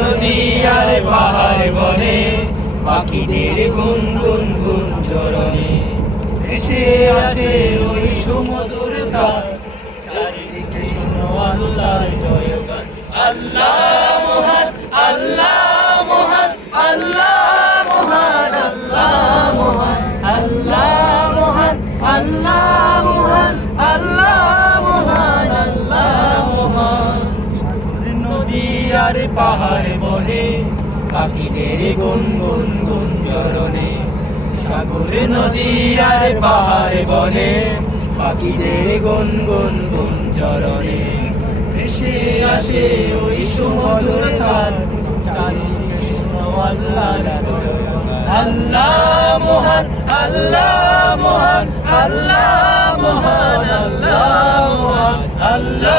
নদী পাহাড় বনে, পাখিদের গুন গুন গুন চরণে। এসে আছে ওই সমুদ্র তার চারিদিকে জয়গান। আল্লাহ পাহাড় বনে, পাখিদের গুন গুন গুন চরণে। সাগর, নদী আর পাহাড় বনে, পাখিদের গুন গুন গুন চরণে। ভেসে আসে ওই সমুদ্র তার চারিদিকে আল্লাহ মহান আল্লাহ মহান আল্লাহ মহান আল্লাহ মহান, আল্লাহ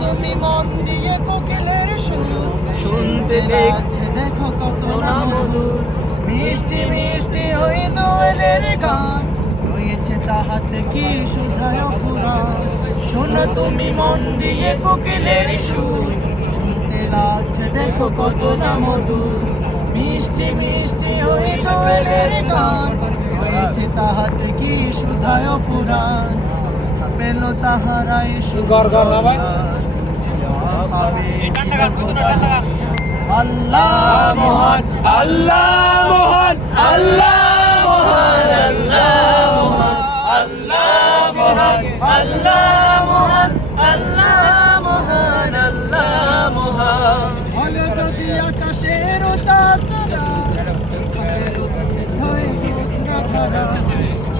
তুমি মন দিয়ে কোকিলের সুর। শুনতে লাগছে, দেখো কত না মধুর। মিষ্টি মিষ্টি ওই দোয়েলের গান। রয়েছে তাহাতে কি সুধায় পুরাণ শোনো তুমি মন দিয়ে কোকিলের সুর। শুনতে লাগছে, দেখো কত না মধুর। মিষ্টি মিষ্টি ওই দোয়েলের গান। রয়েছে তাহাতে কি সুধায় পুরাণ পেল তাহারাই? আল্লাহ মহান আল্লাহ মহান আল্লাহ মহান আল্লাহ মহান আল্লাহ মহান আল্লাহ মহান আল্লাহ মহান হলে যদি আকাশের চাঁদরা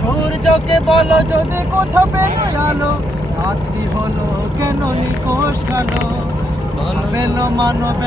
সূর্যকে বলো যদি কোথাও বেরোয় আলো রাত্রি হলো কেন নিকোষ খালো পেল মানব